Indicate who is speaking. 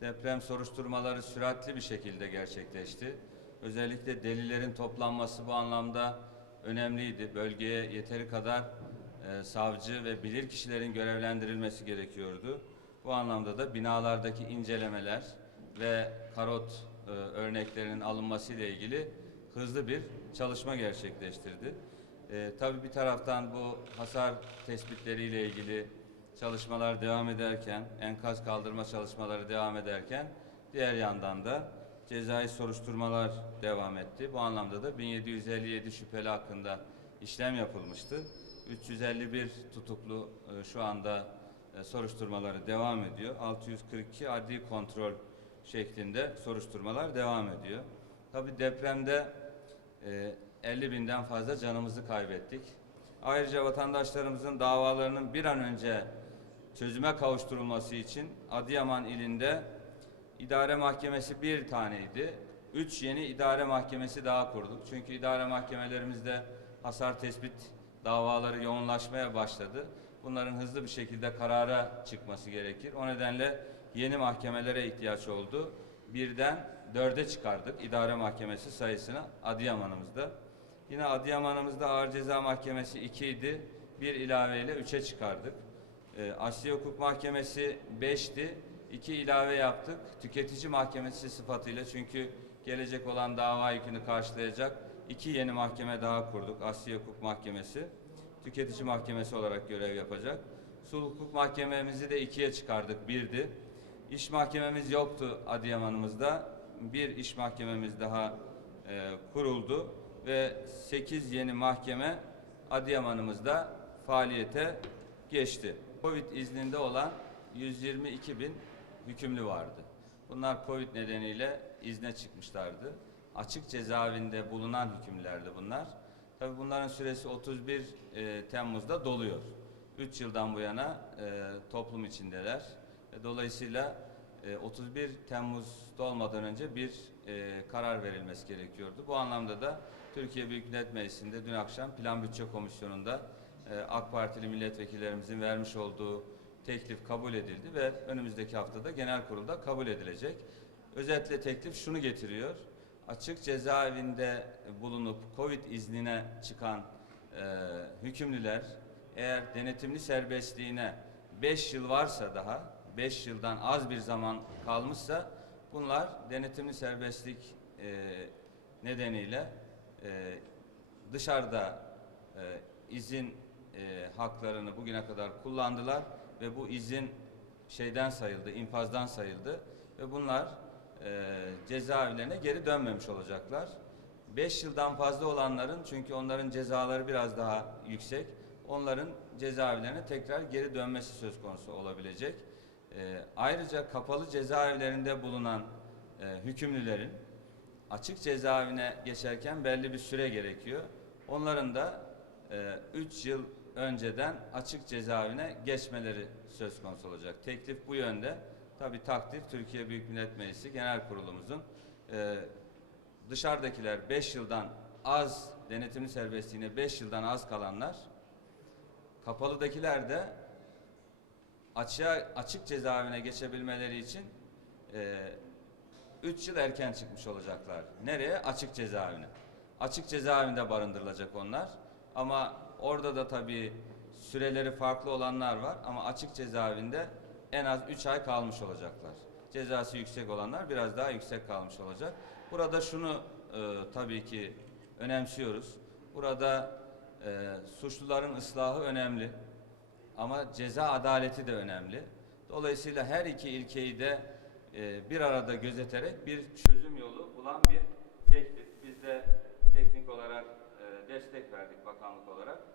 Speaker 1: Deprem soruşturmaları süratli bir şekilde gerçekleşti. Özellikle delillerin toplanması bu anlamda önemliydi. Bölgeye yeteri kadar e, savcı ve bilirkişilerin görevlendirilmesi gerekiyordu. Bu anlamda da binalardaki incelemeler ve karot e, örneklerinin alınması ile ilgili hızlı bir çalışma gerçekleştirdi. E, tabii bir taraftan bu hasar tespitleriyle ilgili çalışmalar devam ederken, enkaz kaldırma çalışmaları devam ederken, diğer yandan da cezai soruşturmalar devam etti. Bu anlamda da 1757 şüpheli hakkında işlem yapılmıştı. 351 tutuklu e, şu anda e, soruşturmaları devam ediyor. 642 adli kontrol şeklinde soruşturmalar devam ediyor. Tabii depremde e, 50 binden fazla canımızı kaybettik. Ayrıca vatandaşlarımızın davalarının bir an önce çözüme kavuşturulması için Adıyaman ilinde idare mahkemesi bir taneydi. Üç yeni idare mahkemesi daha kurduk. Çünkü idare mahkemelerimizde hasar tespit davaları yoğunlaşmaya başladı. Bunların hızlı bir şekilde karara çıkması gerekir. O nedenle yeni mahkemelere ihtiyaç oldu. Birden dörde çıkardık idare mahkemesi sayısını Adıyaman'ımızda. Yine Adıyaman'ımızda Ağır Ceza Mahkemesi 2 idi. Bir ilaveyle 3'e çıkardık. Ee, Asliye Hukuk Mahkemesi 5'ti. 2 ilave yaptık. Tüketici Mahkemesi sıfatıyla çünkü gelecek olan dava yükünü karşılayacak iki yeni mahkeme daha kurduk. Asliye Hukuk Mahkemesi. Tüketici Mahkemesi olarak görev yapacak. Sulh Hukuk Mahkememizi de ikiye çıkardık. Birdi. İş mahkememiz yoktu Adıyaman'ımızda. Bir iş mahkememiz daha e, kuruldu ve 8 yeni mahkeme Adıyaman'ımızda faaliyete geçti. Covid izninde olan 122 bin hükümlü vardı. Bunlar Covid nedeniyle izne çıkmışlardı. Açık cezaevinde bulunan hükümlülerdi bunlar. Tabii bunların süresi 31 e, Temmuz'da doluyor. 3 yıldan bu yana e, toplum içindeler. E, Dolayısıyla e, 31 Temmuz'da olmadan önce bir e, karar verilmesi gerekiyordu. Bu anlamda da Türkiye Büyük Millet Meclisi'nde dün akşam Plan Bütçe Komisyonu'nda AK Partili milletvekillerimizin vermiş olduğu teklif kabul edildi ve önümüzdeki haftada genel kurulda kabul edilecek. Özetle teklif şunu getiriyor. Açık cezaevinde bulunup Covid iznine çıkan e, hükümlüler eğer denetimli serbestliğine 5 yıl varsa daha 5 yıldan az bir zaman kalmışsa bunlar denetimli serbestlik e, nedeniyle e, dışarıda e, izin e, haklarını bugüne kadar kullandılar ve bu izin şeyden sayıldı, infazdan sayıldı ve bunlar e, cezaevlerine geri dönmemiş olacaklar. 5 yıldan fazla olanların çünkü onların cezaları biraz daha yüksek. Onların cezaevlerine tekrar geri dönmesi söz konusu olabilecek. E, ayrıca kapalı cezaevlerinde bulunan e, hükümlülerin açık cezaevine geçerken belli bir süre gerekiyor. Onların da 3 yıl önceden açık cezaevine geçmeleri söz konusu olacak. Teklif bu yönde. Tabi takdir Türkiye Büyük Millet Meclisi Genel Kurulumuzun e, dışarıdakiler 5 yıldan az denetimli serbestliğine 5 yıldan az kalanlar kapalıdakiler de açığa, açık cezaevine geçebilmeleri için 3 yıl erken çıkmış olacaklar. Nereye? Açık cezaevine. Açık cezaevinde barındırılacak onlar. Ama orada da tabii süreleri farklı olanlar var ama açık cezaevinde en az 3 ay kalmış olacaklar. Cezası yüksek olanlar biraz daha yüksek kalmış olacak. Burada şunu e, tabii ki önemsiyoruz. Burada e, suçluların ıslahı önemli ama ceza adaleti de önemli. Dolayısıyla her iki ilkeyi de e, bir arada gözeterek bir çözüm yolu bulan bir teklif. Biz de teknik olarak destek verdik bakanlık olarak.